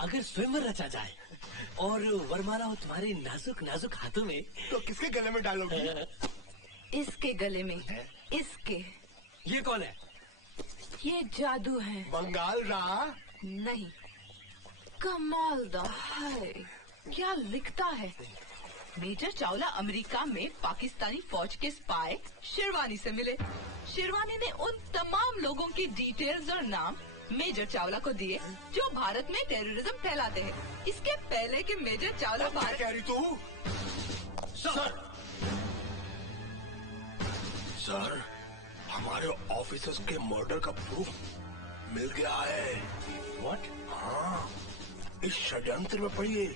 अगर स्वयंवर रचा जाए और वरमाला हो तुम्हारे नाजुक नाजुक हाथों में, तो किसके गले में डालोगी? इसके गले में। इसके। ये कौन है? ये जादू है। बंगाल रा? नहीं, कमाल दा है। क्या लिखता है? मेजर चावला अमेरिका में पाकिस्तानी फौज के स्पाई शेरवानी से मिले। शेरवानी ने उन तमाम लोगों की डिटेल्स और नाम मेजर चावला को दिए जो भारत में टेररिज्म फैलाते हैं। इसके पहले कि मेजर चावला भारत। कह रही तू? सर, हमारे ऑफिसर्स के मर्डर का प्रूफ मिल गया है। व्हाट? हाँ, इस षड्यंत्र में पड़िए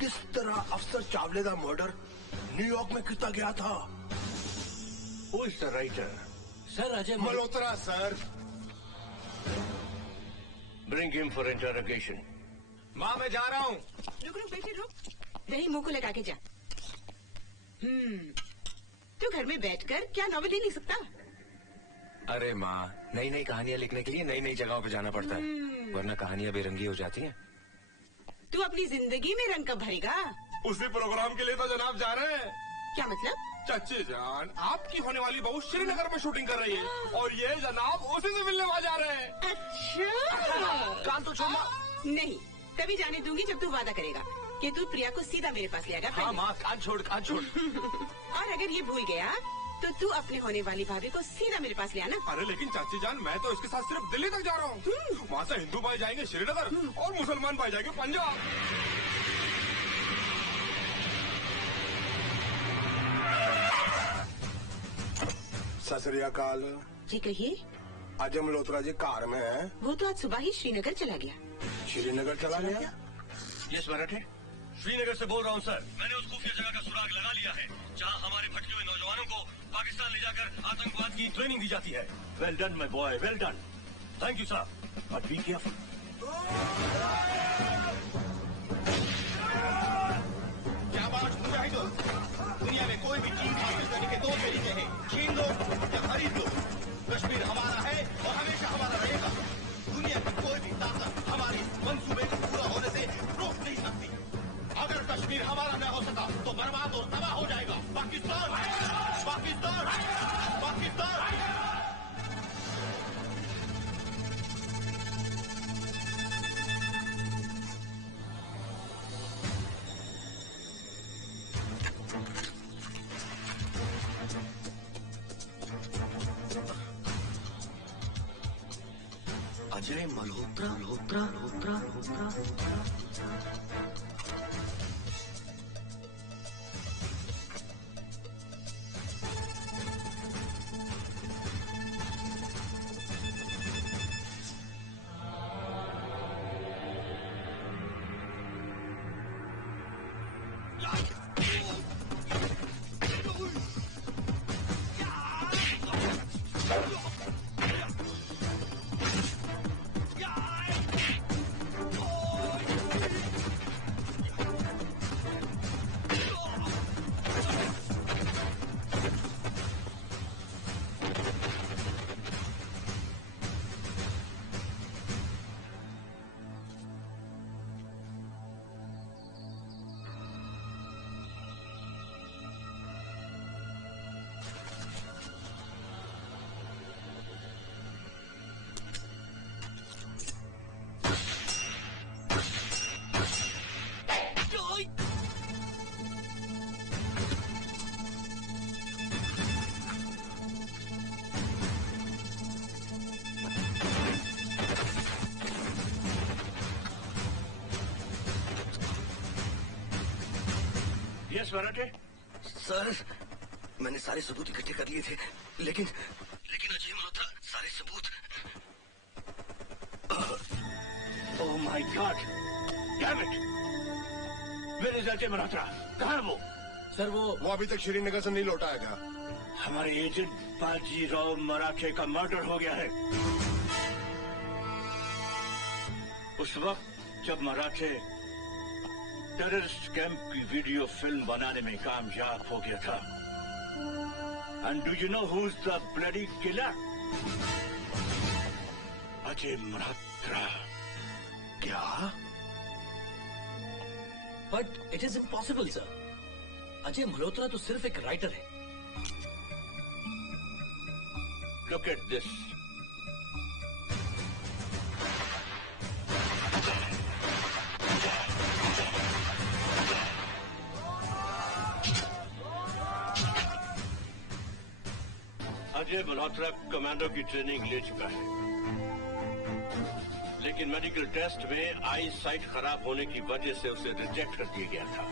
किस तरह अफसर चावले का मर्डर न्यूयॉर्क में किया गया था। Who is the writer? Sir Ajay Malhotra sir. Bring him for interrogation. माँ मैं जा रहा हूँ। रुक रुक बेटे रुक, दही मुंह को लगा के जा। तू घर में बैठकर क्या नॉवेल ही नहीं सकता? अरे माँ, नई नई कहानियाँ लिखने के लिए नई नई जगहों पे जाना पड़ता है, वरना कहानियाँ बेरंगी हो जाती हैं। तू अपनी जिंदगी में रंग कब भरेगा? उसी प्रोग्राम के लिए तो जनाब जा रहे हैं। क्या मतलब? चाची जान, आपकी होने वाली बहू श्रीनगर में शूटिंग कर रही है और ये जनाब उसी से मिलने वहाँ जा रहे हैं। अच्छा। कान तो छोड़ना। नहीं, तभी जाने दूंगी जब तू वादा करेगा कि तू प्रिया को सीधा मेरे पास ले आएगा। हाँ माँ, कान छोड़ कान छोड़। और अगर ये भूल गया तो तू अपने होने वाली भाभी को सीधा मेरे पास ले आना। अरे लेकिन चाची जान, मैं तो इसके साथ सिर्फ दिल्ली तक जा रहा हूँ। वहाँ से हिंदू भाई जाएंगे श्रीनगर और मुसलमान भाई जाएंगे पंजाब। सत श्री अकाल जी कहिए। अजय मल्होत्रा जी कार में है। वो तो आज सुबह ही श्रीनगर चला गया। श्रीनगर चला गया? Yes, मराठे। श्रीनगर से बोल रहा हूँ सर। मैंने उस खुफिया जगह का सुराग लगा लिया है जहाँ हमारे भटके हुए नौजवानों को पाकिस्तान ले जाकर आतंकवाद की ट्रेनिंग दी जाती है। Well done, my boy. Well done. Thank you sir. But be careful. क्या बात मुजाहिदों, दुनिया में कोई भी चीज हासिल करने के दो तरीके हैं, छीन लो या खरीद लो। कश्मीर हमारा है और हमेशा हमारा रहेगा। दुनिया की कोई भी ताकत हमारे मंसूबे को पूरा होने से रोक नहीं सकती। अगर कश्मीर हमारा न हो सका तो बर्बाद और तबाह हो जाएगा पाकिस्तान। पाकिस्तान, पाकिस्तान। अजय मल्होत्रा मल्होत्रा मल्होत्रा मल्होत्रा। Yes, मराठे। सर, मैंने सारे सबूत इकट्ठे कर लिए थे, लेकिन अजय मल्होत्रा सारे सबूत। Oh my God! Damn it! Where is Ajay Malhotra? कहाँ है वो? सर वो अभी तक श्रीनगर से नहीं लौटा है क्या? हमारे एजेंट बाजीराव मराठे का मर्डर हो गया है। उस वक्त जब मराठे टेररिस्ट कैंप की वीडियो फिल्म बनाने में कामयाब हो गया था। And do you know who is the bloody killer? Ajay Malhotra. क्या? But it is impossible sir. Ajay Malhotra तो सिर्फ एक राइटर है। Look at this. Ajay Malhotra commando की ट्रेनिंग ले चुका है, लेकिन मेडिकल टेस्ट में आई साइट खराब होने की वजह से उसे रिजेक्ट कर दिया गया था।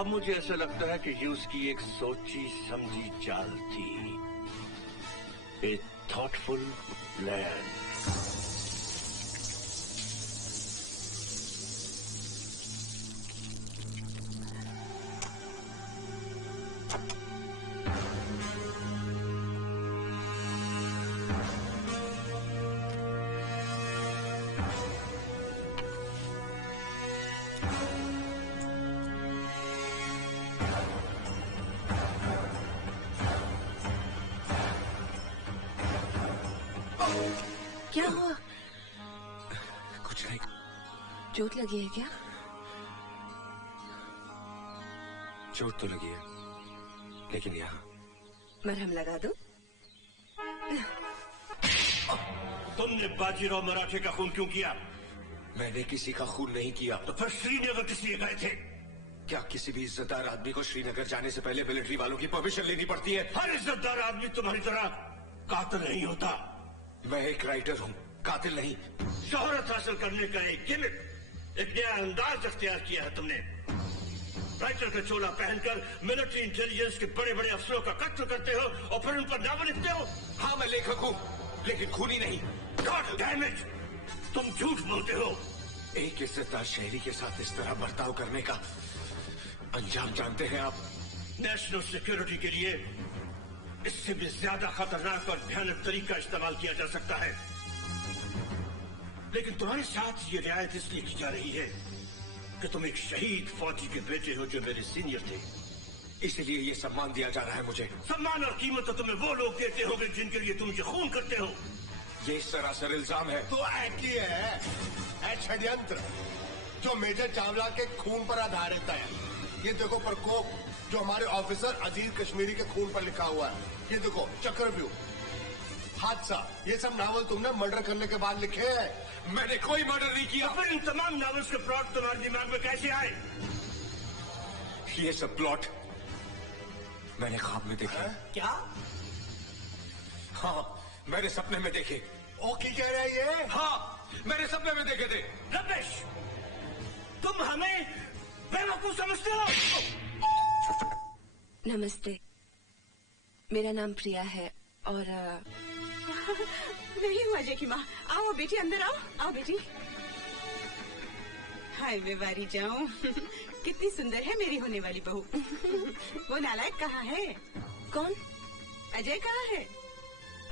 अब मुझे ऐसा लगता है कि ये उसकी एक सोची समझी चाल थी, ए थॉटफुल प्लान। क्या हुआ? कुछ नहीं। चोट लगी है क्या? चोट तो लगी है, लेकिन यहाँ मरहम लगा दो। तुमने बाजीराव मराठे का खून क्यों किया? मैंने किसी का खून नहीं किया। तो फिर श्रीनगर किस लिए गए थे? क्या किसी भी इज्जतदार आदमी को श्रीनगर जाने से पहले मिलिट्री वालों की परमिशन लेनी पड़ती है? हर इज्जतदार आदमी तुम्हारी तरह कातिल नहीं होता। मैं एक राइटर हूँ, कातिल नहीं। शोहरत हासिल करने का एक गिमिक, एक नया अंदाज अख्तियार किया है तुमने। राइटर का चोला पहनकर मिलिट्री इंटेलिजेंस के बड़े बड़े अफसरों का कत्ल करते हो और फिर उन पर नावल लिखते हो। हाँ, मैं लेखक हूँ, लेकिन खूनी नहीं। गॉड डैम इट, तुम झूठ बोलते हो। एक इज्जतदार शहरी के साथ इस तरह बर्ताव करने का अंजाम जानते हैं आप? नेशनल सिक्योरिटी के लिए इससे भी ज्यादा खतरनाक और भयानक तरीका इस्तेमाल किया जा सकता है, लेकिन तुम्हारे साथ ये रियायत इसलिए की जा रही है कि तुम एक शहीद फौजी के बेटे हो जो मेरे सीनियर थे, इसीलिए ये सम्मान दिया जा रहा है मुझे। सम्मान और कीमत तो तुम्हें वो लोग देते होंगे जिनके लिए तुम मुझे खून करते हो। ये सरासर इल्जाम है। तो ऐड ही है षड्यंत्र जो मेजर चावला के खून पर आधारित है। ये देखो प्रकोप जो हमारे ऑफिसर अजीज कश्मीरी के खून पर लिखा हुआ है। ये देखो चक्रव्यूह, हादसा, ये सब नावल तुमने मर्डर करने के बाद लिखे हैं। मैंने कोई मर्डर नहीं किया। फिर इन तमाम नॉवेल्स के प्लॉट तुम्हारे दिमाग में कैसे आए? ये सब प्लॉट मैंने ख्वाब में देखे। क्या? हाँ, मैंने सपने में देखे। ओ की कह रहा है ये? हाँ, मैंने सपने में देखे थे। रमेश, तुम हमें बेवकूफ समझते हो? नमस्ते, मेरा नाम प्रिया है और नहीं हूँ अजय की माँ। आओ बेटी, अंदर आओ। आओ बेटी। हाय मैं बारी जाऊं। कितनी सुंदर है मेरी होने वाली बहू। वो नालायक कहाँ है? कौन? अजय कहाँ है?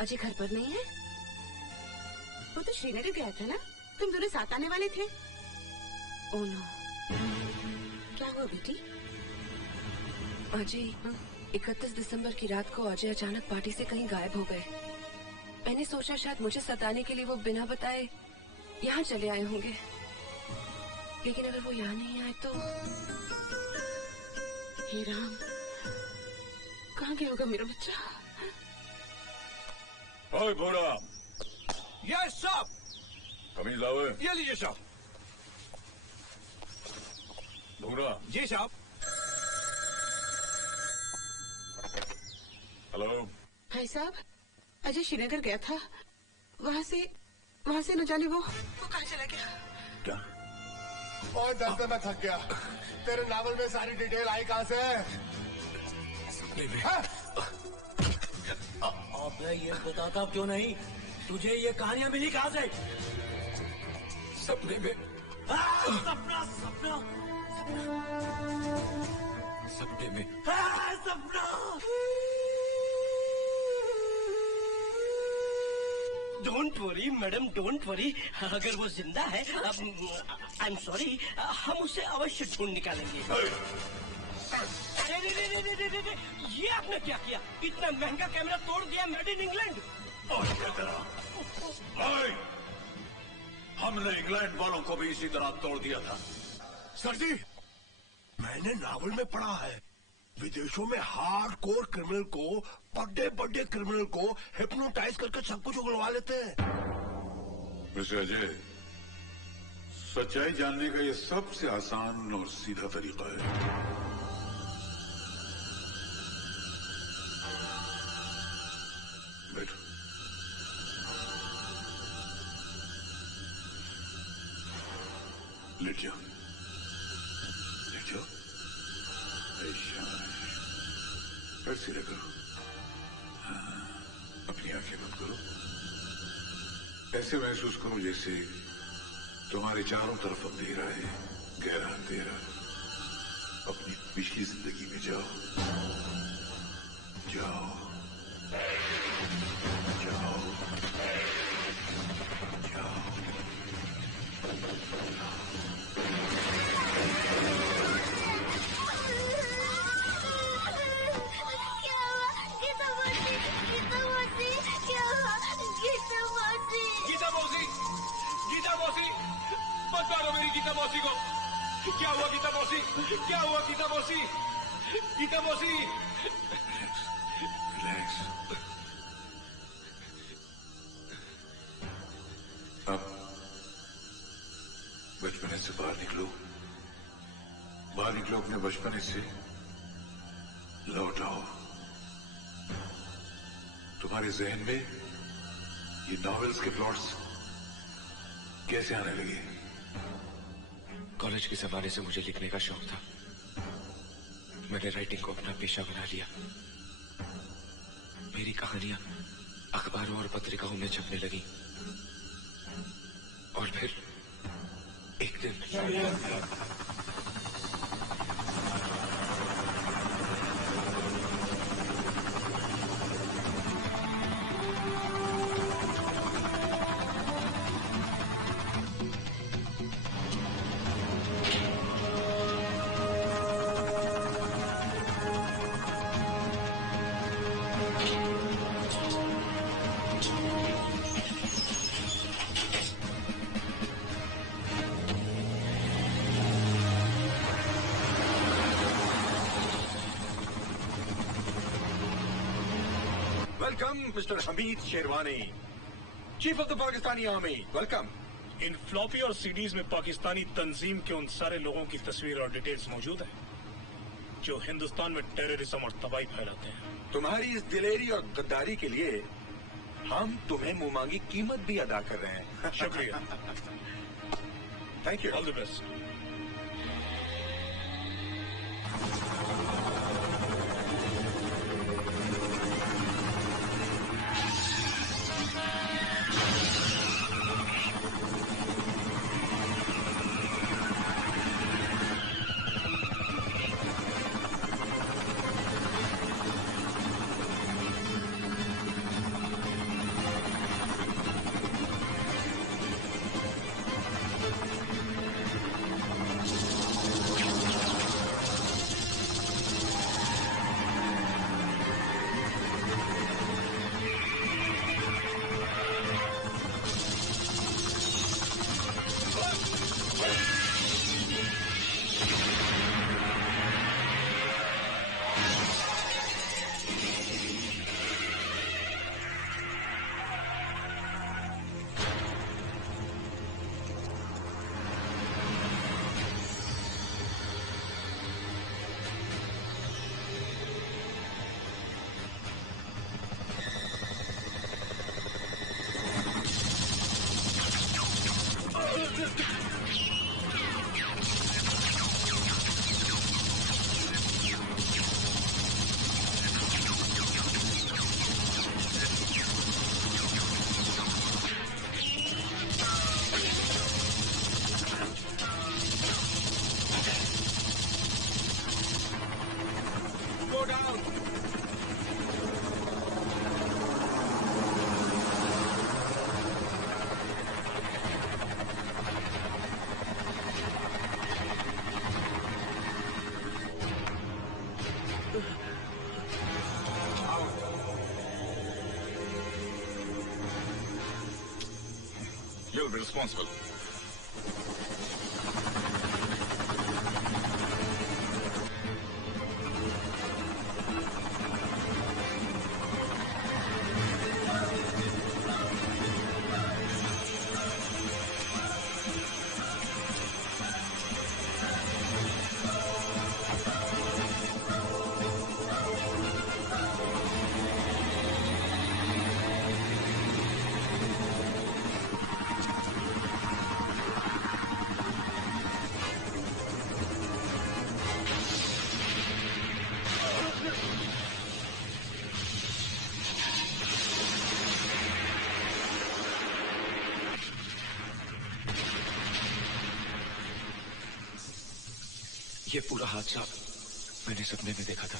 अजय घर पर नहीं है। वो तो श्रीनगर गया था ना, तुम दोनों साथ आने वाले थे। Oh no. क्या हुआ बेटी? अजय 31 दिसंबर की रात को अजय अचानक पार्टी से कहीं गायब हो गए। मैंने सोचा शायद मुझे सताने के लिए वो बिना बताए यहाँ चले आए होंगे, लेकिन अगर वो यहाँ नहीं आए तो हे राम, कहाँ गया होगा मेरा बच्चा? ओए घोड़ा, यस साहब। कमीज लाओ। ये लीजिए साहब। घोड़ा। जी साहब। हेलो। भाई साहब, अजय श्रीनगर गया था, वहाँ से न जाने वो कहाँ चला गया? क्या? और दस में मैं थक गया। तेरे नावल में सारी डिटेल आई कहाँ से? अबे ये बताता क्यों नहीं? तुझे ये कहानियां मिली कहाँ से? सपने में। सपना सपना सपने में। सपना। Don't worry madam, don't worry. अगर वो जिंदा है, आई एम सॉरी, हम उसे अवश्य ढूंढ निकालेंगे। अरे ये आपने क्या किया? इतना महंगा कैमरा तोड़ दिया, मेड इन इंग्लैंड। हमने इंग्लैंड वालों को भी इसी तरह तोड़ दिया था। सर जी, मैंने नावल में पढ़ा है विदेशों में हार्डकोर क्रिमिनल को, बड़े क्रिमिनल को हिप्नोटाइज करके सब कुछ उगलवा लेते हैं। मिस्टर अजय, सच्चाई जानने का ये सबसे आसान और सीधा तरीका है। बैठो। लेट जाओ, लेट जाओ। पैर सीधा करो। हाँ, अपनी आंखें बंद करो। ऐसे महसूस करो जैसे तुम्हारे चारों तरफ अंधेरा है, गहरा अंधेरा। अपनी पिछली जिंदगी में जाओ, जाओ, जाओ, जाओ। मत मारो मेरी गीता मौसी को। क्या हुआ गीता मौसी? क्या हुआ गीता मौसी? गीता मौसी, रिलैक्स। अब बचपने से बाहर निकलो, बाहर निकलो, अपने बचपने से लौट आओ। तुम्हारे जहन में ये नॉवेल्स के प्लॉट्स कैसे आने लगे? कॉलेज के जमाने से मुझे लिखने का शौक था। मैंने राइटिंग को अपना पेशा बना लिया। मेरी कहानियां अखबारों और पत्रिकाओं में छपने लगी। और फिर एक दिन welcome mister Hamid sherwani, chief of the Pakistani army. Welcome. In floppy और सीडीज में पाकिस्तानी तंजीम के उन सारे लोगों की तस्वीर और डिटेल्स मौजूद है जो हिंदुस्तान में टेररिज्म और तबाही फैलाते हैं। तुम्हारी इस दिलेरी और गद्दारी के लिए हम तुम्हें मुंहमांगी कीमत भी अदा कर रहे हैं। शुक्रिया। Thank you. All the best. You'll be responsible ये पूरा हादसा मैंने सपने में देखा था।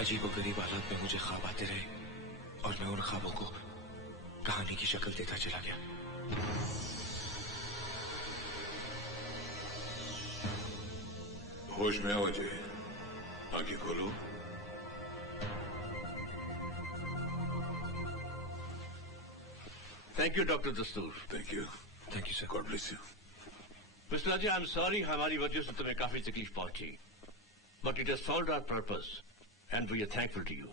अजीब और गरीब हालात में मुझे ख्वाब आते रहे और मैं उन ख्वाबों को कहानी की शक्ल देता चला गया। होश में आओ अजय, आंखें खोलो। Thank you doctor Dastur. Thank you sir. God bless you. Mister Ajay, I am sorry हमारी वजह से तुम्हें काफी तकलीफ पहुंची, but it has solved our purpose and we are thankful to you.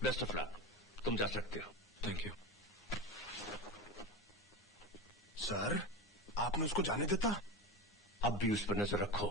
Best of luck. तुम जा सकते हो। थैंक यू सर, आपने उसको जाने देता? अब भी उस पर नजर रखो।